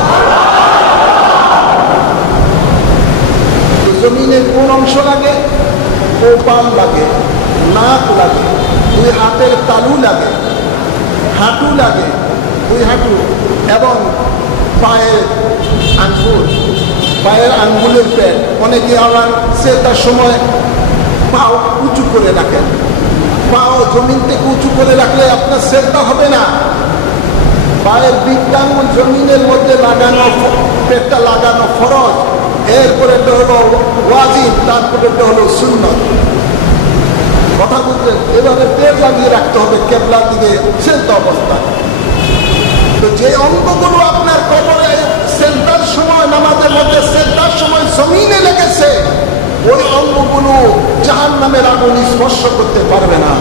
জমিনের কোন অংশ লাগে? কপাল লাগে, নাক লাগে, দুই হাতের তালু লাগে, হাঁটু লাগে, দুই হাঁটু এবং পায়ের আঙ্গুল, পায়ের আঙ্গুলের পেট। অনেকে আবার সেটার সময় পাও উঁচু করে রাখেন, পাও জমিন থেকে উঁচু করে রাখলে আপনার সেটা হবে না। পায়ের বিজ্ঞাঙ্গুল জমিনের মধ্যে লাগানো, পেটটা লাগানো ফরজ, এরপরে হলো ওয়াজিব, তারপরে হলো সুন্নত। কথা বুঝলেন? এভাবে পেট লাগিয়ে রাখতে হবে কেবলার দিকে সেজদা অবস্থায়। তো যে অঙ্গগুলো আপনার কবরে সেজদার সময়, নামাজের মধ্যে সেজদার সময় জমিনে লেগেছে, ওই অঙ্গগুলো জাহান্নামের আগুন স্পর্শ করতে পারবে না।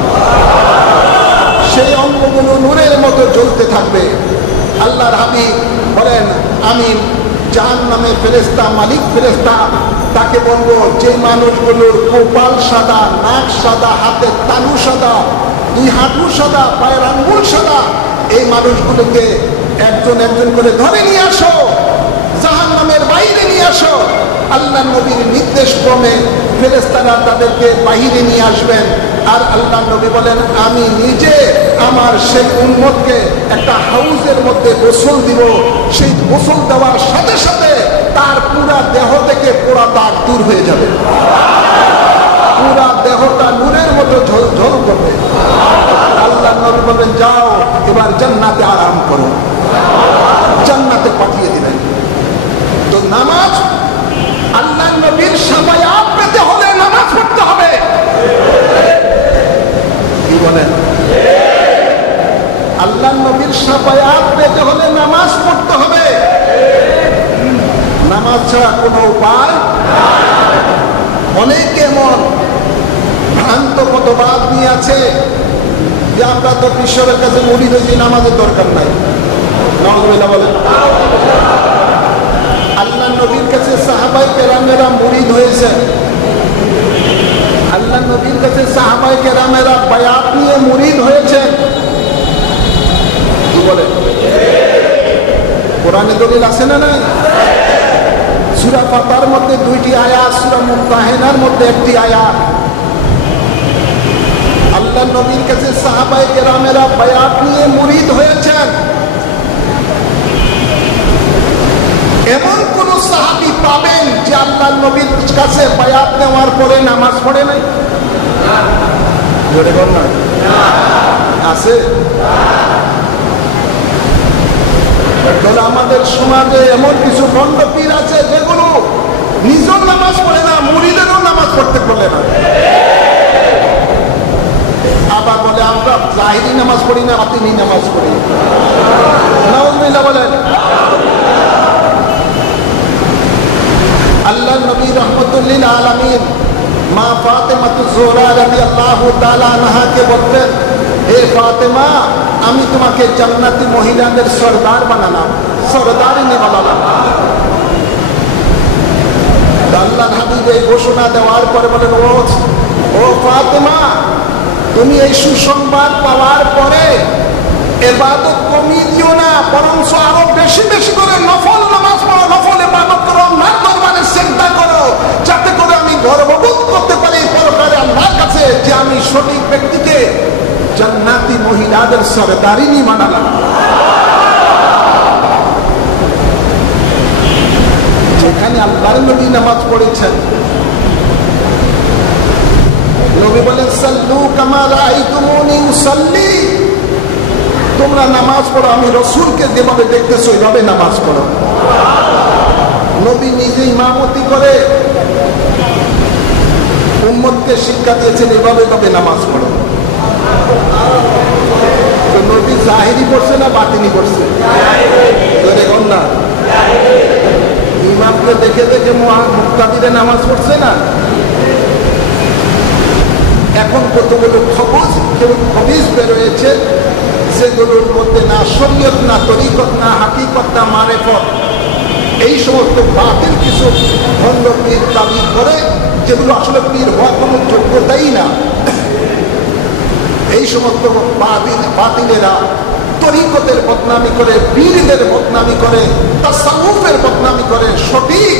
সেই অঙ্গগুলো নূরের মতো জ্বলতে থাকবে। আল্লাহর হাবিব বলেন আমি জাহান্নামের ফেরেশতা, মালিক ফেরেশতা তাকে বলবো যে মানুষগুলোর কপাল সাদা, নাক সাদা, হাতের তালু সাদা, দুই হাঁটু সাদা, পায়ের আঙ্গুল সাদা, এই মানুষগুলোকে একজন একজন করে ধরে নিয়ে আসো, জাহান্নামের বাইরে নিয়ে আসো। আল্লাহ নবীর নির্দেশ ক্রমে ফেরেশতারা তাদেরকে বাইরে নিয়ে আসবেন। আর আল্লাহ নবী বলেন আমি নিজে আমার সেই উম্মতকে একটা হাউজের মধ্যে গোসল দিব, সেই গোসল দেওয়ার সাথে সাথে তার পুরা দেহ থেকে পোড়া দাগ দূর হয়ে যাবে, পুরা দেহটা নূরের মতো ঝলঝল করবে। আল্লাহ নবী বলেন যাও এবার জান্নাতে আরাম করো, জান্নাতে পাঠিয়ে দিবেন। তো নামাজ, আল্লাহ নবীর শাফায়াত পেতে হলে নামাজ পড়তে হবে। কি বলেন? আল্লাহ নবীর শাফায়াত পেতে হলে নামাজ পড়তে হবে। নামাজ ছাড়া কোনো উপায়। অনেকে এমন ভ্রান্ত মতবাদ নিয়ে আছে যে আমরা তো ঈশ্বরের কাছে মুরিদ হয়েছি, নামাজের দরকার নাই। নাউযুবিল্লাহ বলেন। আল্লাহ নবীর কাছে সাহাবায়ে কেরামেরা মুরিদ হয়েছে, আল্লাহ নবীর কাছে সাহাবায়ে কেরামেরা বায়াত নিয়ে মুরিদ হয়েছে। কি বলে? কোরআনে দলিল আছে না নাই? সূরা ফাতহার মধ্যে 2টি আয়াত, সূরা মুমতাহিনার মধ্যে 1টি আয়াত। আল্লাহ নবীর কাছে সাহাবায়ে কেরামেরা বায়াত নিয়ে মুরিদ হয়েছেন। এমন কোন সাহাবী পাবেন যে আল্লাহ নবীর কাছে বায়াত নেওয়ার পরে নামাজ পড়ে নাই? জোরে বল না। আছে? তাহলে আমাদের সমাজে এমন কিছু ভণ্ড পীর আছে যেগুলো নিজেও নামাজ পড়ে না, মুরিদেরও নামাজ পড়তে বলে না। আবার বলে আমরা জাহিরি নামাজ পড়ি না, বাতিনি নামাজ পড়ি। নাউযুবিল্লাহ বলেন। আল্লাহ নবী রাহমাতুল লিল আলামিন মা ফাতেমাতুজ যোহরা রাদিয়াল্লাহু তাআলা আনহাকে বলতেন, হে ফাতেমা, আমি তোমাকে জান্নাতি মহিলাদের সরদার বানালাম, সরদারিনী বানালাম। আল্লাহ হাবিব এই ঘোষণা দেওয়ার পরে বলেন, ও ফাতেমা, তুমি এই সুসংবাদ পাওয়ার পরে ইবাদত কমিয়ে দিও না, বরং আরো বেশি বেশি করে নফল নামাজ পড়ো, নফল ইবাদত করো, আল্লাহর দরবারে সিজদা করো, যাতে করে আমি গর্ববোধ করতে পারি পরকালে আল্লাহর কাছে যে আমি সঠিক ব্যক্তিকে জান্নাতি মহিলাদের সরদারিনী বানালাম। যেখানে আল্লাহর নবী নামাজ পড়েছেন, নবী বলেন, সাল্লু কামা রাআইতুমুনি উসাল্লি, তোমরা নামাজ পড়ো আমি রাসূলকে যেভাবে দেখতেছো ওইভাবে নামাজ পড়ো। নবী নিজে ইমামতি করে উম্মতকে শিক্ষা দিয়েছেন এভাবে ভাবে নামাজ পড়ো। নবী জাহিরি করছে না বাতিনি করছে? না, ইমামকে দেখে দেখে মুক্তাদিরে নামাজ পড়ছে না। এখন কতগুলো খবিজ বেরোয়েছে যেগুলোর মধ্যে না শরীয়ত, না তরিকত, না হাকিকত, না মারেফত, এই সমস্ত বাতিল কিছু ভণ্ড পীর দাবি করে, যেগুলো আসলে পীর হওয়ার কোনো যোগ্যতাই না। এই সমস্ত বাতিলেরা তরিকতের বদনামি করে, পীরদের বদনামি করে, তাসাউফের বদনামি করে, সঠিক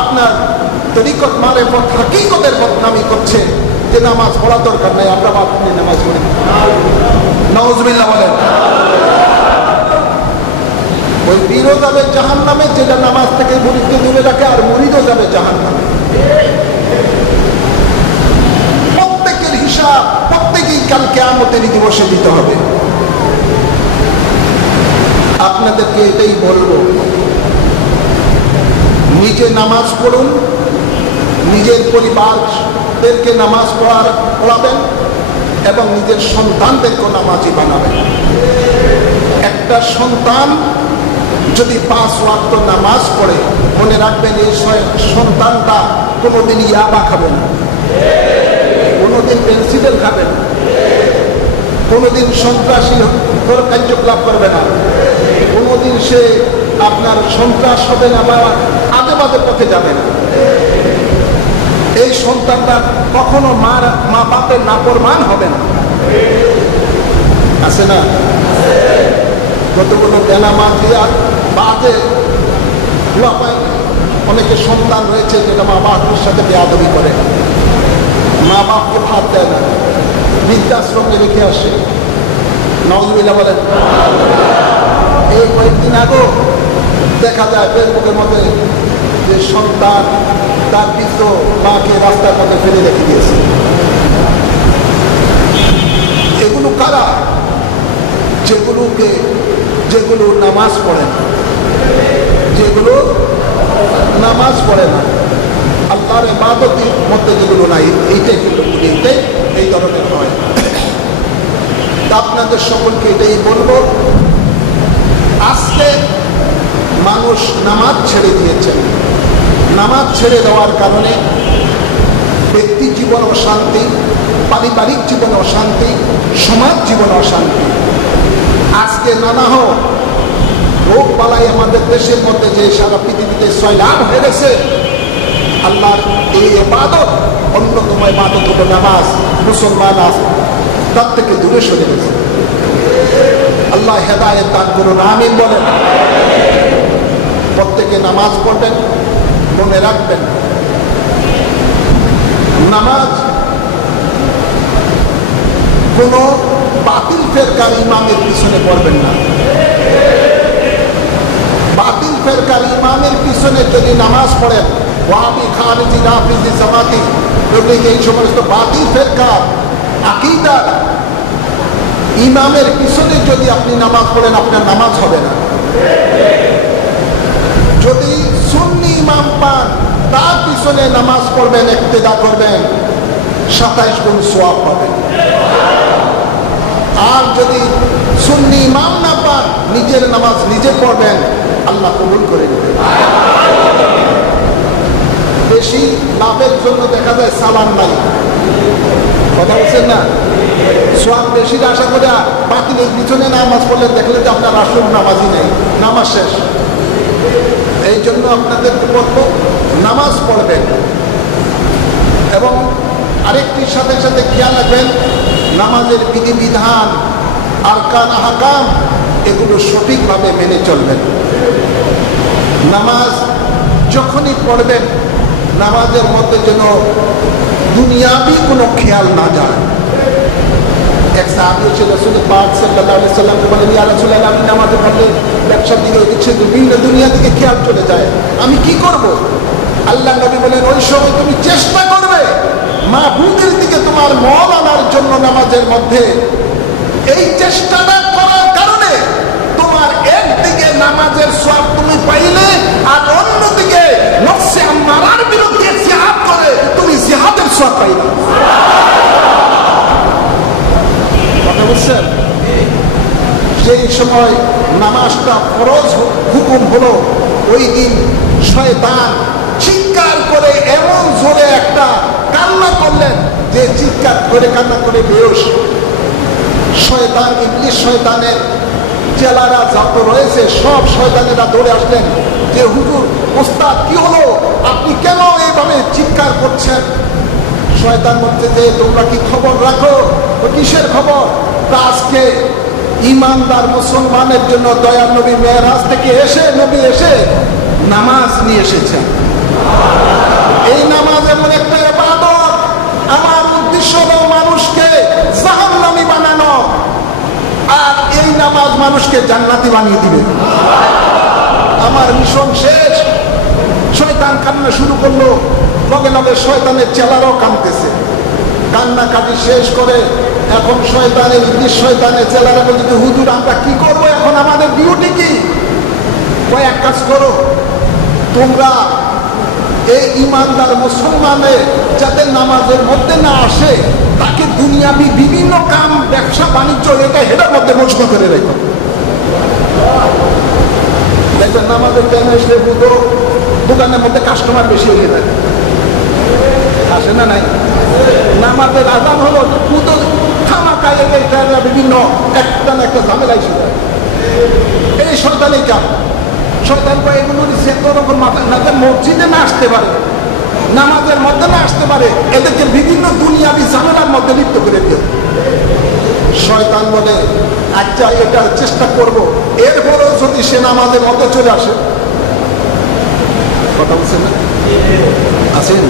আপনার তরিকত মারেফত হাকিকতের বদনামি করছে যে নামাজ পড়া দরকার নাই, আমরা বাতিল নামাজ পড়ি। নাউযুবিল্লাহ বলেন। ওই পীরও যাবে জাহান্নামে, যেটা নামাজ থেকে মুরিদকে দূরে রাখে, আর মুরিদও যাবে জাহান্নামে। প্রত্যেকের হিসাব প্রত্যেকেই কাল কিয়ামতের দিবসে দিতে হবে। আপনাদেরকে এটাই বলবো, নিজে নামাজ পড়ুন, নিজের পরিবারদেরকে নামাজ পড়াবেন এবং নিজের সন্তানদেরকে নামাজি বানাবেন। একটা সন্তান যদি 5 ওয়াক্ত নামাজ পড়ে, মনে রাখবেন এই সন্তানটা কোনোদিন ইয়াবা খাবে না, কোনোদিন পেন্সিলের খাবে না, কোনোদিন সন্ত্রাসী কার্যকলাপ করবে না, কোনোদিন সে আপনার সন্ত্রাস হবে না বা আজে বাজে পথে যাবে না। এই সন্তানটা কখনো মা বাপের নাফরমান হবে না। আছে না কতগুলো বেনামাজিয়াত বাজে পায়, অনেকে সন্তান রয়েছে যেটা মা বাপের সাথে বেয়াদবি করে, মা বাপকে ভাত দেয় না, বৃদ্ধাশ্রমে রেখে আসে। নাউযুবিল্লাহ বলেন। এই কয়েকদিন আগে দেখা যায় ফেসবুকের মধ্যে যে সন্তান তার বৃদ্ধ মাকে রাস্তার মধ্যে ফেলে রেখে দিয়েছে। এগুলো কারা? যেগুলো নামাজ পড়ে না, যেগুলো নামাজ পড়ে না, আল্লাহর ইবাদতের মধ্যে যেগুলো নাই, এইটাই এই ধরনের হয়। আপনাদের সকলকে এটাই বলবো, আজকে মানুষ নামাজ ছেড়ে দিয়েছেন। নামাজ ছেড়ে দেওয়ার কারণে ব্যক্তি জীবন অশান্তি, পারিবারিক জীবনে অশান্তি, সমাজ জীবনে অশান্তি। আজকে নানা হোক রোগ বালাই আমাদের দেশের মধ্যে যে সারা পৃথিবীতে সয়লাব হয়ে গেছে, আল্লাহর এই ইবাদত, অন্যতম ইবাদত হলো নামাজ, মুসলমান আজ তার থেকে দূরে সরে গেছে। আল্লাহ হেদায়েত দান করুন, আমিন বলেন। প্রত্যেকে নামাজ পড়বেন, মনে রাখবেন নামাজ কোন বাতিল ফেরকার ইমামের পিছনে পড়বেন না। বাতিল ফেরকার ইমামের পিছনে যদি নামাজ পড়েন, ওয়াহাবি, খারিজি, রাফিজি, জামাতি, এই সমস্ত বাতিল ফেরকার আকীদার ইমামের পিছনে যদি আপনি নামাজ পড়েন, আপনার নামাজ হবে না। যদি সুন্নি ইমাম পান, তার পিছনে নামাজ পড়বেন, ইক্তেদা করবেন, 27 গুণ সওয়াব পাবেন। আর যদি সুন্নি ইমাম না পান, নিজের নামাজ নিজে পড়বেন, আল্লাহ কবুল করে নেবেন। বেশি লাভের জন্য দেখা যায় সালাম নাই, কথা বলছেন না, সওয়াব বেশির আশা করে বাতিলের পিছনে নামাজ পড়লে দেখলে যে আপনার আসল নামাজই নেই, নামাজ শেষ। এই জন্য আপনাদেরকে বলবো নামাজ পড়বেন, এবং আরেকটির সাথে সাথে খেয়াল রাখবেন নামাজের বিধিবিধান, আরকান, আহকাম এগুলো সঠিকভাবে মেনে চলবেন। নামাজ যখনই পড়বেন, নামাজের মধ্যে যেন দুনিয়াবি কোনো খেয়াল না যায়। এক সাহাবী এসে রাসূল পাক সাল্লাল্লাহু আলাইহি সাল্লামকে বলেন, ইয়া রাসূলুল্লাহ, আমি নামাজে পড়লে ব্যবসার দিকে কিছু বিভিন্ন দুনিয়া দিকে খেয়াল চলে যায়, আমি কি করব? আল্লাহ নবী বলেন, ওই সময় তুমি চেষ্টা করবে মাহবুবের দিকে তোমার মন আনার জন্য নামাজের মধ্যে। এই চেষ্টাটা করার কারণে তোমার একদিকে নামাজের সওয়াব তুমি পাইলে, আর অন্যদিকে নফসে আম্মারার বিরুদ্ধে জিহাদ করে তুমি জিহাদের সওয়াব পাইলে। কথা বুঝছেন? যেই সময় নামাজটা ফরজ হুকুম হলো, ওই দিন শয়তান চিৎকার করে এমন জোরে একটা কান্না করলেন যে চিৎকার করে কান্না করে বেহুশ। শয়তান, ইবলিস শয়তানের চেলারা যত রয়েছে সব শয়তানেরা দৌড়ে আসলেন যে হুজুর, ওস্তাদ কি হলো, আপনি কেন এইভাবে চিৎকার করছেন? শয়তান বলছে যে তোমরা কি খবর রাখো? কিসের খবর? আজকে ইমানদার মুসলমানের জন্য দয়ার নবী মেরাজ থেকে নবী এসে নামাজ নিয়ে এসেছেন। এই নামাজ এমন একটা ইবাদত, আমার উদ্দেশ্য হলো মানুষকে জাহান্নামী বানানো, আর এই নামাজ মানুষকে জান্নাতি বানিয়ে দিবে। আমার মিশন শেষ। শয়তান কান্না শুরু করলো, লগে লগে শয়তানের চেলারাও কাঁদতেছে। কান্নাকাটি শেষ করে এখন শয়তানের, ইবলিস শয়তানের চেলারা বলছে, হুজুর আমরা কি করবো এখন, আমাদের ডিউটি কি? এক কাজ করো, তোমরা এই ইমানদার মুসলমানের যাতে নামাজের মধ্যে না আসে, তাকে দুনিয়াবি বিভিন্ন কাম, ব্যবসা বাণিজ্য, এটা হেটার মধ্যে মজবুত করে রেখো। দেখবেন নামাজের টাইমে এসে বুধো দোকানের মধ্যে কাস্টমার বেশি হয়ে যায়, আসে না? নাই, নামাজের আযান হলো, বুধো খামাকায় বিভিন্ন একটা না একটা ঝামেলা এসে যায়। এই শয়তানি কাম। শয়তান করে এগুলো মসজিদে না আসতে পারে, নামাজের মধ্যে না আসতে পারে, এদেরকে বিভিন্ন দুনিয়াবি ঝামেলার মধ্যে লিপ্ত করে দিও। শয়তান বলে, আচ্ছা এটার চেষ্টা করব, এরপরেও যদি সে নামাজের মধ্যে চলে আসে। কথা বলছেন না? আছেন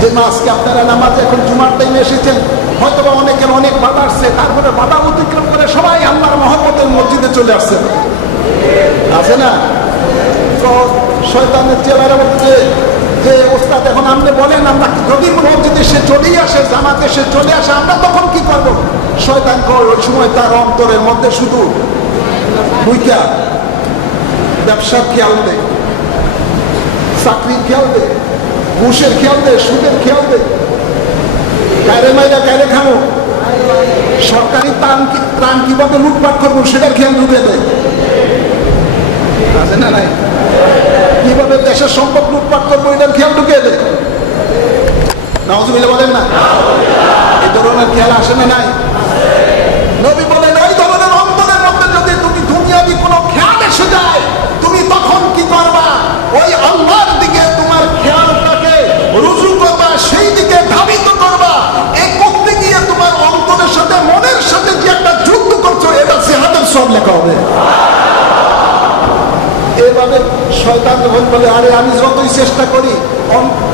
যে আজকে আপনারা নামাজে এখন জুমার টাইমে এসেছেন, হয়তো বা অনেকের অনেক বাধা আসছে, তারপরে বাধা অতিক্রম করে সবাই আল্লাহর মহব্বতের মসজিদে চলে আসছে, আছে না? তো শয়তানের চেলারা বলছে যে ওস্তাদ এখন আপনি বলেন, আমরা যদি মসজিদে সে চলেই আসে, জামাতে সে চলে আসে, আমরা তখন কি করবো? শয়তান কয় ওই সময় তার অন্তরের মধ্যে শুধু বুইকা ব্যবসার খেয়াল দেয়, চাকরির খেয়াল দেয়, ঘুষের খেয়াল দেয়, সুদের খেয়াল দেয়, কায়রে মাইরা কায়রে খাবো, সরকারি ত্রাণ কিভাবে লুটপাট করবো সেটার খেয়াল ঢুকে দেয়, আছে না? নাই, কিভাবে দেশের সম্পদ লুটপাট করবো এটার খেয়াল ঢুকে দেয়। নাউজুবিল্লাহ বলেন না? ধরনের খেয়াল আসে না নাই? নবী বলেন ওই ধরনের অন্তরের মধ্যে যদি তুমি দুনিয়াবি কোনো খেয়াল এসে যায়, তুমি তখন কি করবা? ওই আল্লাহর দিকে তোমার খেয়ালটাকে রুজু করবা, সেই দিকে ধাবিত করবা। এই করতে গিয়ে তোমার অন্তরের সাথে মনের সাথে যে একটা যুদ্ধ করছো, এটা জিহাদের সব লেখা হবে। এভাবে শয়তান যখন বলে আরে আমি যতই চেষ্টা করি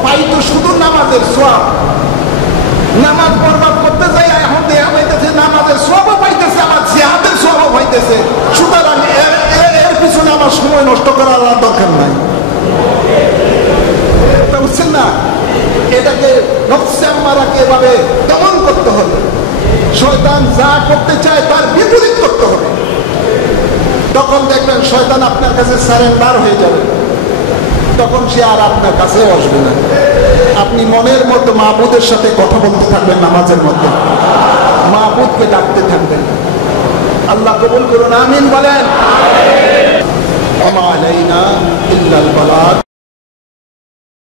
পাই তো শুধু নামাজের সওয়াব, নামাজ বরবাদ করতে যাই, এখন দেখা পাইতেছে নামাজের সওয়াবও পাইতেছে, আমার জিহাদের সওয়াবও পাইতেছে, সুতরাং এর পিছনে আমার সময় নষ্ট করার আর দরকার নাই। বুঝছেন না? এটাকে নফসে আম্মারাকে এভাবে দমন করতে হবে। শয়তান যা করতে চায় তার বিপরীত করতে হবে। তখন দেখবেন শয়তান আপনার কাছে সারেন্ডার হয়ে যাবে, তখন সে আর আপনার কাছেও আসবে না। আপনি মনের মতো মাহবুদের সাথে কথা বলতে থাকবেন, নামাজের মধ্যে মাহবুদকে ডাকতে থাকবেন। আল্লাহ কবুল করুন, আমিন বলেন।